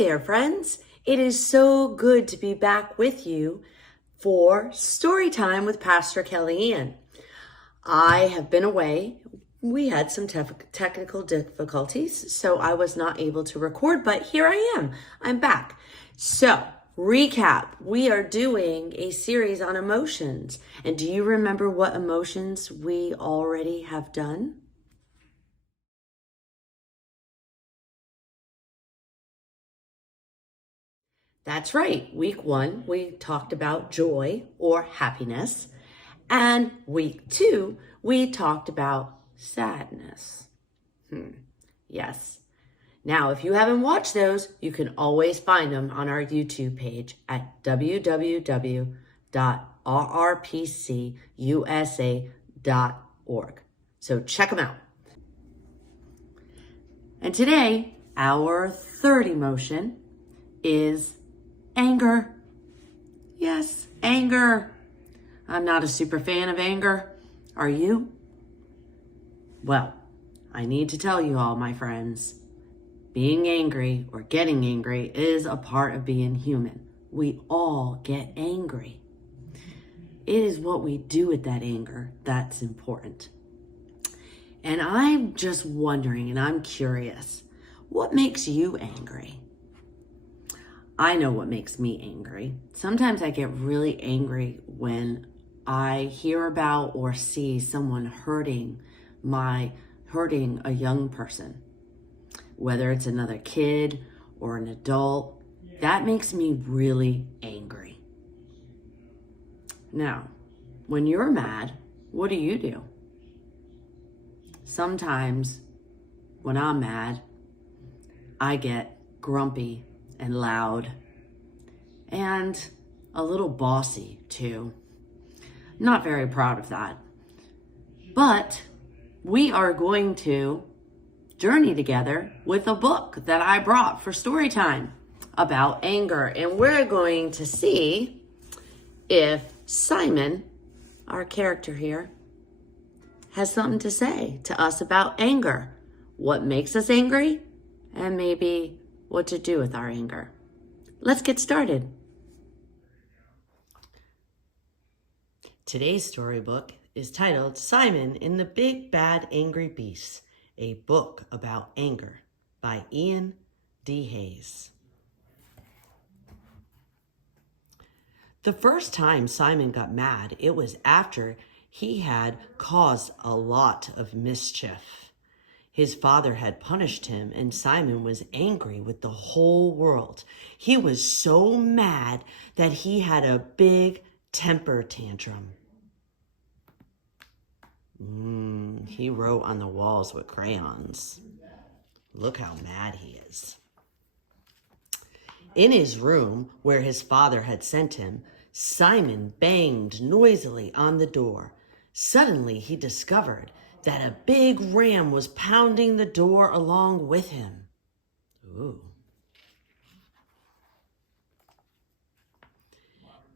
there, friends. It is so good to be back with you for Story Time with Pastor Kelly Ann. I have been away. We had some technical difficulties, so I was not able to record, but here I am. I'm back. So, recap. We are doing a series on emotions. And do you remember what emotions we already have done? That's right. Week 1, we talked about joy or happiness. And week 2, we talked about sadness. Yes. Now, if you haven't watched those, you can always find them on our YouTube page at www.rrpcusa.org. So check them out. And today, our third emotion is anger. Yes, anger. I'm not a super fan of anger. Are you? Well, I need to tell you all, my friends, being angry or getting angry is a part of being human. We all get angry. It is what we do with that anger that's important. And I'm just wondering, and I'm curious, what makes you angry? I know what makes me angry. Sometimes I get really angry when I hear about or see someone hurting a young person, whether it's another kid or an adult. That makes me really angry. Now, when you're mad, what do? Sometimes when I'm mad, I get grumpy and loud and a little bossy too. Not very proud of that. But we are going to journey together with a book that I brought for story time about anger. And we're going to see if Simon, our character here, has something to say to us about anger. What makes us angry? And maybe what to do with our anger. Let's get started. Today's storybook is titled Simon and the Big Bad Angry Beast, a book about anger by Ian D. Haes. The first time Simon got mad, it was after he had caused a lot of mischief. His father had punished him, and Simon was angry with the whole world. He was so mad that he had a big temper tantrum. He wrote on the walls with crayons. Look how mad he is. In his room, where his father had sent him, Simon banged noisily on the door. Suddenly, he discovered that a big ram was pounding the door along with him. Ooh.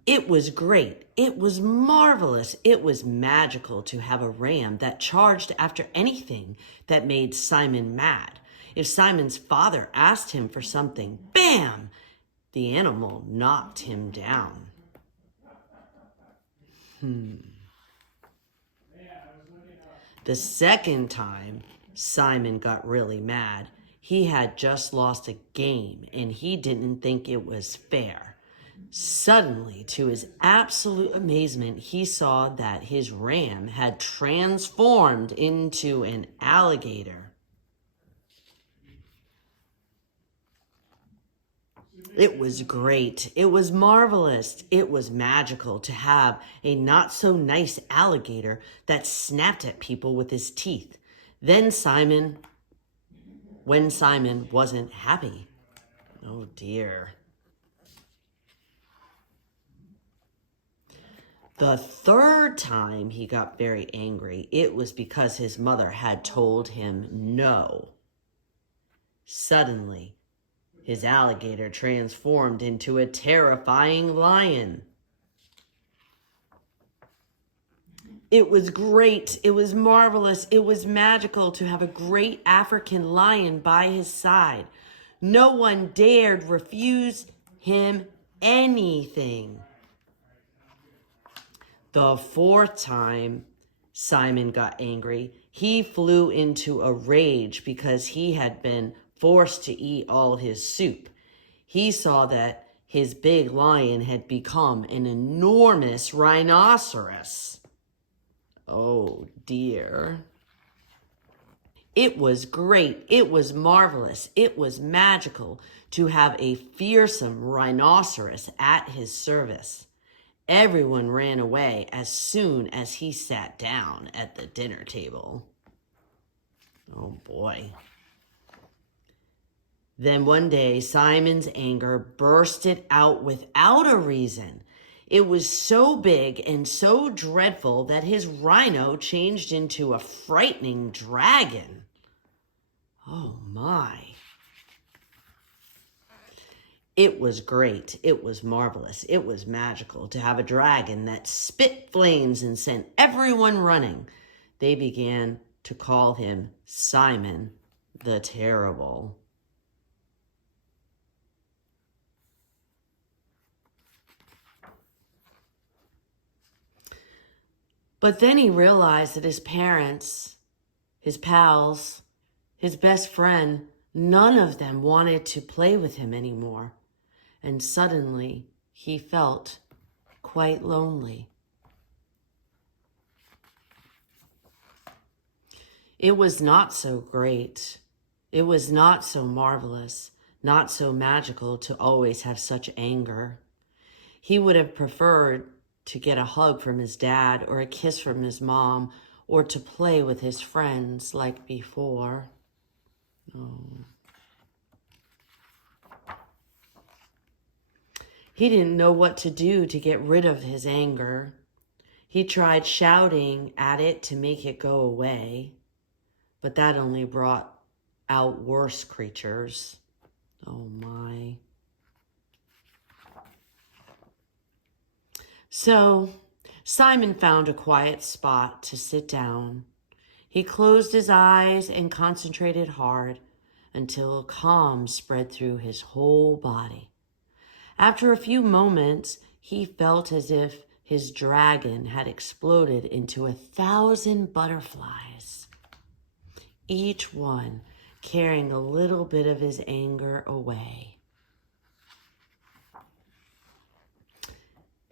It was great. It was marvelous. It was magical to have a ram that charged after anything that made Simon mad. If Simon's father asked him for something, bam! The animal knocked him down. The second time Simon got really mad, he had just lost a game and he didn't think it was fair. Suddenly, to his absolute amazement, he saw that his ram had transformed into an alligator. It was great. It was marvelous. It was magical to have a not-so-nice alligator that snapped at people with his teeth. When Simon wasn't happy. Oh, dear. The third time he got very angry, it was because his mother had told him no. Suddenly, his alligator transformed into a terrifying lion. It was great. It was marvelous. It was magical to have a great African lion by his side. No one dared refuse him anything. The fourth time Simon got angry, he flew into a rage because he had been forced to eat all his soup. He saw that his big lion had become an enormous rhinoceros. Oh dear. It was great, it was marvelous, it was magical to have a fearsome rhinoceros at his service. Everyone ran away as soon as he sat down at the dinner table. Oh boy. Then one day, Simon's anger bursted out without a reason. It was so big and so dreadful that his rhino changed into a frightening dragon. Oh my. It was great. It was marvelous. It was magical to have a dragon that spit flames and sent everyone running. They began to call him Simon the Terrible. But then he realized that his parents, his pals, his best friend, none of them wanted to play with him anymore. And suddenly he felt quite lonely. It was not so great. It was not so marvelous, not so magical to always have such anger. He would have preferred to get a hug from his dad or a kiss from his mom or to play with his friends like before. Oh. He didn't know what to do to get rid of his anger. He tried shouting at it to make it go away, but that only brought out worse creatures. Oh my. So Simon found a quiet spot to sit down. He closed his eyes and concentrated hard until a calm spread through his whole body. After a few moments, he felt as if his dragon had exploded into 1,000 butterflies, each one carrying a little bit of his anger away.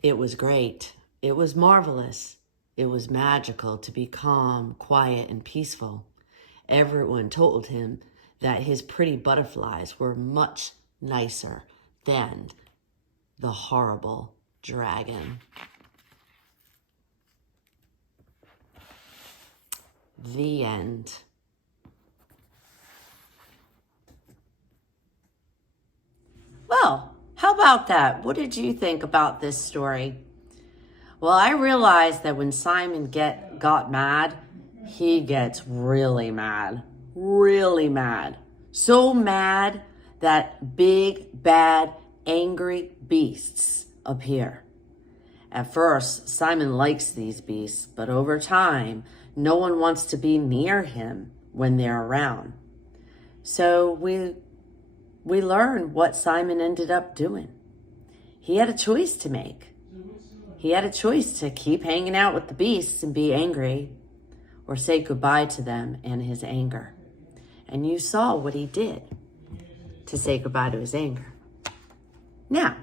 It was great. It was marvelous. It was magical to be calm, quiet, and peaceful. Everyone told him that his pretty butterflies were much nicer than the horrible dragon. The end. Well, how about that? What did you think about this story? Well, I realized that when Simon got mad, he gets really mad. Really mad. So mad that big, bad, angry beasts appear. At first, Simon likes these beasts, but over time, no one wants to be near him when they're around. So we learn what Simon ended up doing. He had a choice to make. He had a choice to keep hanging out with the beasts and be angry, or say goodbye to them and his anger. And you saw what he did to say goodbye to his anger. Now,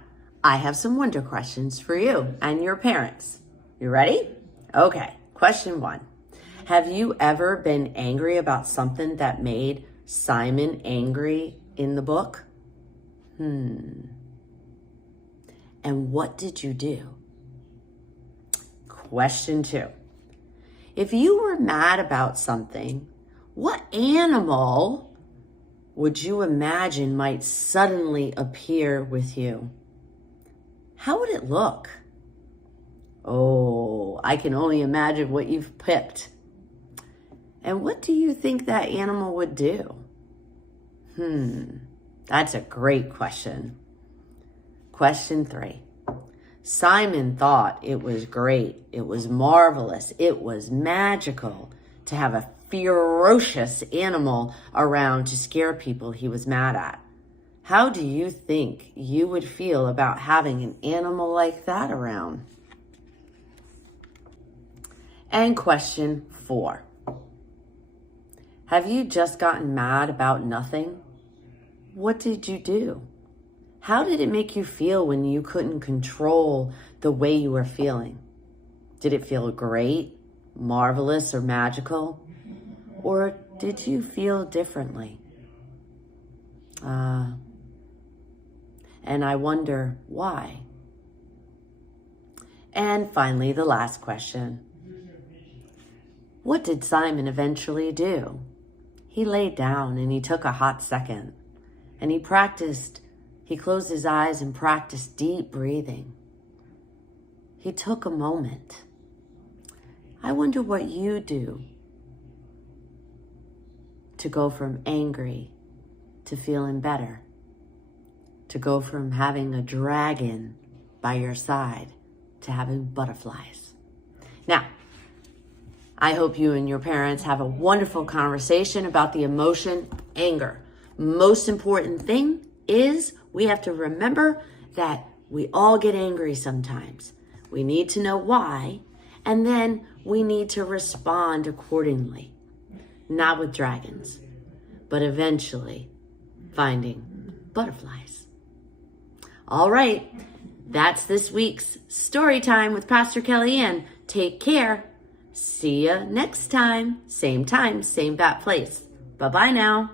I have some wonder questions for you and your parents. You ready? Okay, question 1. Have you ever been angry about something that made Simon angry in the book? And what did you do? Question 2. If you were mad about something, what animal would you imagine might suddenly appear with you? How would it look? Oh, I can only imagine what you've picked. And what do you think that animal would do? That's a great question. Question 3. Simon thought it was great, it was marvelous, it was magical to have a ferocious animal around to scare people he was mad at. How do you think you would feel about having an animal like that around? And question 4. Have you just gotten mad about nothing? What did you do? How did it make you feel when you couldn't control the way you were feeling? Did it feel great, marvelous, or magical? Or did you feel differently? And I wonder why. And finally, the last question. What did Simon eventually do? He laid down and he took a hot second. And he closed his eyes and practiced deep breathing. He took a moment. I wonder what you do to go from angry to feeling better, to go from having a dragon by your side to having butterflies. Now, I hope you and your parents have a wonderful conversation about the emotion anger. Most important thing is we have to remember that we all get angry sometimes. We need to know why, and then we need to respond accordingly. Not with dragons, but eventually finding butterflies. All right, that's this week's story time with Pastor Kelly Ann. Take care. See ya next time. Same bat place. Bye-bye now.